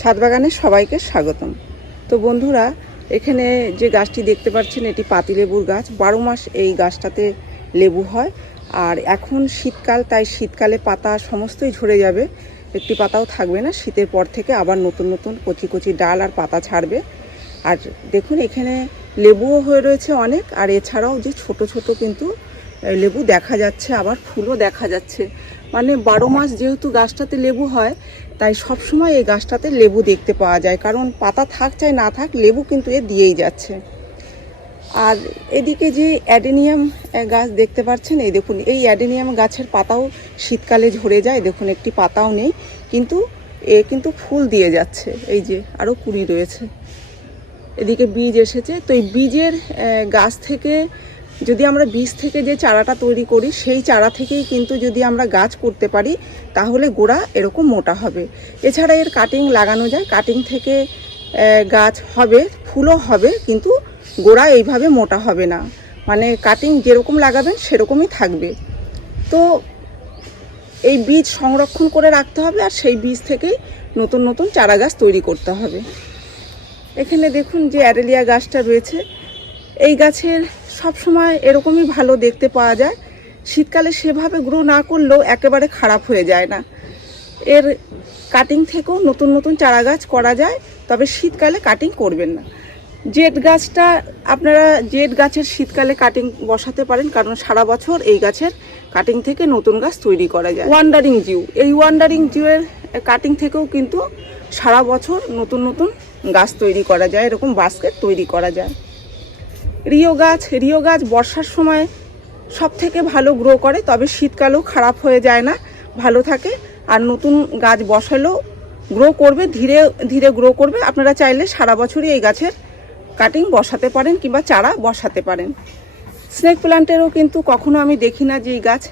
ছাদ বাগানে সবাইকে স্বাগতম। তো বন্ধুরা, এখানে যে গাছটি দেখতে পাচ্ছেন, এটি পাতিলেবুর গাছ। বারো মাস এই গাছটাতে লেবু হয়। আর এখন শীতকাল, তাই শীতকালে পাতা সমস্তই ঝরে যাবে। একটি পাতাও থাকবে না। শীতের পর থেকে আবার নতুন নতুন কচি কচি ডাল আর পাতা ছাড়বে। আর দেখুন, এখানে লেবুও হয়ে রয়েছে অনেক। আর এছাড়াও যে ছোট ছোট কিন্তু লেবু দেখা যাচ্ছে, আবার ফুলও দেখা যাচ্ছে। মানে বারো মাস যেহেতু গাছটাতে লেবু হয়, তাই সব সময় এই গাছটাতে লেবু দেখতে পাওয়া যায়। কারণ পাতা থাক চাই না থাক, লেবু কিন্তু এ দিয়েই যাচ্ছে। আর এদিকে যে অ্যাডেনিয়াম গাছ দেখতে পাচ্ছেন, এই দেখুন, এই অ্যাডেনিয়াম গাছের পাতাও শীতকালে ঝরে যায়, দেখুন, একটি পাতাও নেই, কিন্তু এ কিন্তু ফুল দিয়ে যাচ্ছে। এই যে আরও কুড়ি রয়েছে। এদিকে বীজ এসেছে, তো এই বীজের গাছ থেকে যদি আমরা বীজ থেকে যে চারাটা তৈরি করি, সেই চারা থেকেই কিন্তু যদি আমরা গাছ করতে পারি, তাহলে গোড়া এরকম মোটা হবে। এছাড়া এর কাটিং লাগানো যায়। কাটিং থেকে গাছ হবে, ফুলও হবে, কিন্তু গোড়া এইভাবে মোটা হবে না। মানে কাটিং যেরকম লাগাবেন, সেরকমই থাকবে। তো এই বীজ সংরক্ষণ করে রাখতে হবে, আর সেই বীজ থেকেই নতুন নতুন চারা গাছ তৈরি করতে হবে। এখানে দেখুন যে অ্যারেলিয়া গাছটা রয়েছে। এই গাছের সব সময় এরকমই ভালো দেখতে পাওয়া যায়। শীতকালে সেভাবে গ্রো না করলেও একেবারে খারাপ হয়ে যায় না। এর কাটিং থেকেও নতুন নতুন চারা গাছ করা যায়, তবে শীতকালে কাটিং করবেন না। জেট গাছটা আপনারা জেট গাছের শীতকালে কাটিং বসাতে পারেন, কারণ সারা বছর এই গাছের কাটিং থেকে নতুন গাছ তৈরি করা যায়। ওয়ান্ডারিং জিউ এই ওয়ান্ডারিং জিউয়ের কাটিং থেকেও কিন্তু সারা বছর নতুন নতুন গাছ তৈরি করা যায়, এরকম বাস্কেট তৈরি করা যায়। রিও গাছ রিও গাছ বর্ষার সময় সব থেকে ভালো গ্রো করে, তবে শীতকালেও খারাপ হয়ে যায় না, ভালো থাকে। আর নতুন গাছ বসালেও গ্রো করবে, ধীরে ধীরে গ্রো করবে। আপনারা চাইলে সারা বছরই এই গাছের কাটিং বসাতে পারেন কিংবা চারা বসাতে পারেন। স্নেক প্ল্যান্টেরও কিন্তু কখনো আমি দেখি না যে এই গাছ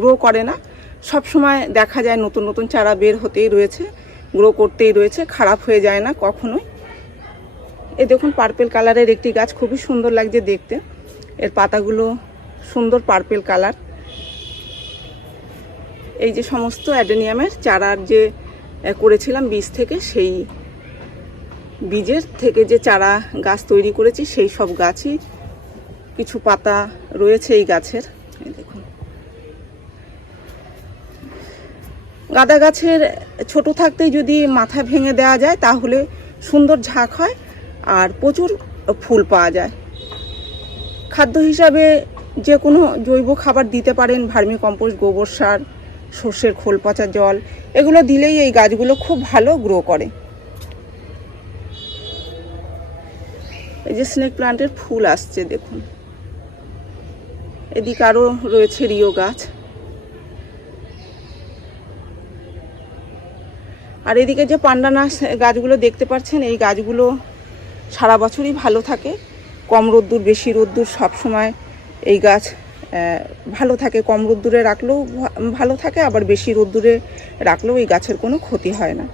গ্রো করে না। সব সময় দেখা যায় নতুন নতুন চারা বের হতেই রয়েছে গ্রো করতেই রয়েছে, খারাপ হয়ে যায় না কখনোই। এ দেখুন পার্পেল কালারের একটি গাছ, খুবই সুন্দর লাগছে দেখতে। এর পাতাগুলো সুন্দর পার্পেল কালার এই যে সমস্ত অ্যাডেনিয়ামের চারার যে করেছিলাম বীজ থেকে, সেই বীজের থেকে যে চারা গাছ তৈরি করেছি, সেই সব গাছই কিছু পাতা রয়েছে এই গাছের। এই দেখুন। গাঁদা গাছের ছোট থাকতেই যদি মাথা ভেঙে দেওয়া যায়, তাহলে সুন্দর ঝাঁক হয়। আর প্রচুর ফুল পাওয়া যায়। খাদ্য হিসাবে যে কোনো জৈব খাবার দিতে পারেন ভার্মি কম্পোস্ট গোবর সার, সর্ষের খোল, পচা জল, এগুলো দিলেই এই গাছগুলো খুব ভালো গ্রো করে। এই যে স্নেক প্লান্টের ফুল আসছে, দেখুন। এদিকে আরও রয়েছে রিও গাছ। আর এদিকে যে পান্ডানাস গাছগুলো দেখতে পাচ্ছেন, এই গাছগুলো সারা বছরই ভালো থাকে। কম রোদ্দুর, বেশি রোদ্দুর সব সময় এই গাছ ভালো থাকে। কম রোদ্দুরে রাখলেও ভালো থাকে, আবার বেশি রোদ্দুরে রাখলেও এই গাছের কোনো ক্ষতি হয় না।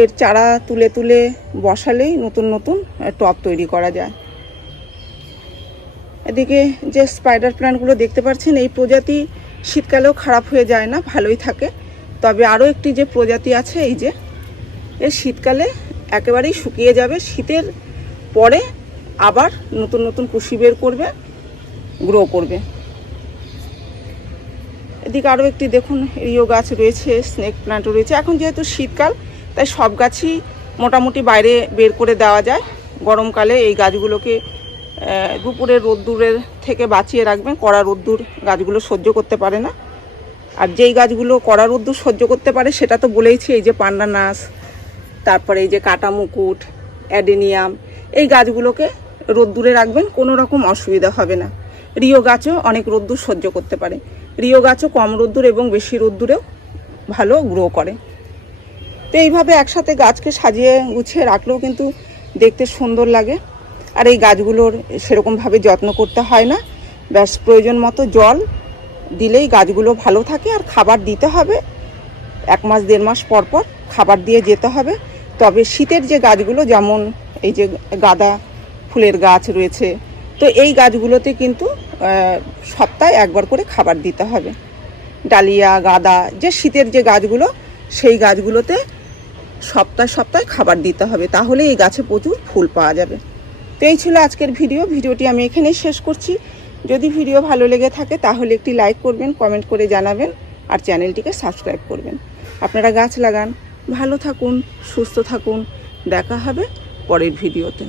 এর চারা তুলে তুলে বসালেই নতুন নতুন টব তৈরি করা যায়। এদিকে যে স্পাইডার প্ল্যান্টগুলো দেখতে পাচ্ছেন, এই প্রজাতি শীতকালেও খারাপ হয়ে যায় না, ভালোই থাকে। তবে আরও একটি যে প্রজাতি আছে, এই যে এর শীতকালে একেবারেই শুকিয়ে যাবে। শীতের পরে আবার নতুন নতুন কুশি বের করবে গ্রো করবে। এদিকে আরও একটি দেখুন, রিও গাছ রয়েছে স্নেক প্লান্টও রয়েছে। এখন যেহেতু শীতকাল, তাই সব গাছই মোটামুটি বাইরে বের করে দেওয়া যায়। গরমকালে এই গাছগুলোকে দুপুরের রোদ্দুরের থেকে বাঁচিয়ে রাখবেন। কড়া রোদ্দুর গাছগুলো সহ্য করতে পারে না। আর যেই গাছগুলো কড়া রোদ্দুর সহ্য করতে পারে, সেটা তো বলেইছি, এই যে পান্ডা নাস তারপরে এই যে কাটা মুকুট, অ্যাডেনিয়াম, এই গাছগুলোকে রোদ্দুরে রাখবেন, কোনো রকম অসুবিধা হবে না। রিও গাছও অনেক রোদ্দুর সহ্য করতে পারে। রিও গাছও কম রোদ্দুর এবং বেশি রোদ্দুরেও ভালো গ্রো করে। তো এইভাবে একসাথে গাছকে সাজিয়ে গুছিয়ে রাখলেও কিন্তু দেখতে সুন্দর লাগে। আর এই গাছগুলোর সেরকমভাবে যত্ন করতে হয় না। ব্যাস, প্রয়োজন মতো জল দিলেই গাছগুলো ভালো থাকে। আর খাবার দিতে হবে। এক মাস, দেড় মাস পর পর খাবার দিয়ে যেতে হবে। তবে শীতের যে গাছগুলো, যেমন এই যে গাঁদা ফুলের গাছ রয়েছে, তো এই গাছগুলোতে কিন্তু সপ্তাহে একবার করে খাবার দিতে হবে। ডালিয়া, গাঁদা, যে শীতের যে গাছগুলো, সেই গাছগুলোতে সপ্তাহে সপ্তাহে খাবার দিতে হবে তাহলে এই গাছে প্রচুর ফুল পাওয়া যাবে। তো এই ছিল আজকের ভিডিও। ভিডিওটি আমি এখানেই শেষ করছি। যদি ভিডিও ভালো লেগে থাকে, তাহলে একটি লাইক করবেন, কমেন্ট করে জানাবেন, আর চ্যানেলটিকে সাবস্ক্রাইব করবেন। আপনারা গাছ লাগান। ভালো থাকুন সুস্থ থাকুন। দেখা হবে পরের ভিডিওতে।